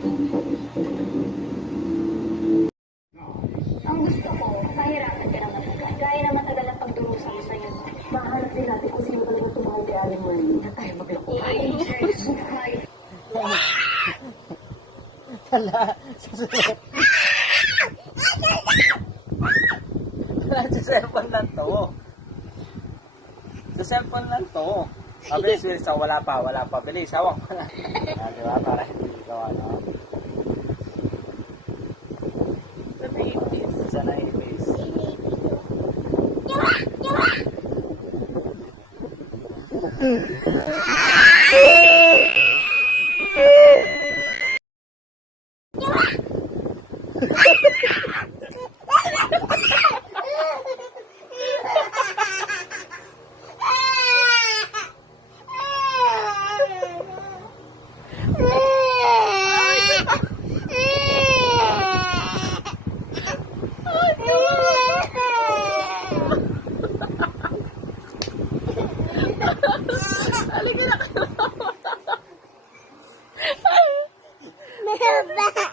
Ang gusto ko, mahirapan ka naman. Gaya na matagal ang pagdurusa mo sa'yo. Mahanap din natin kung sino talaga tumawag kay Aling Marlene. Na tayo maglako. Tala, susunod. Tala, sa cellphone lang to. Sa cellphone lang to. Bilis, bilis. So, wala pa. Bilis, hawak ko na. Diba? Para hindi ikaw ano. Sa naipis. Sa naipis. Halika na.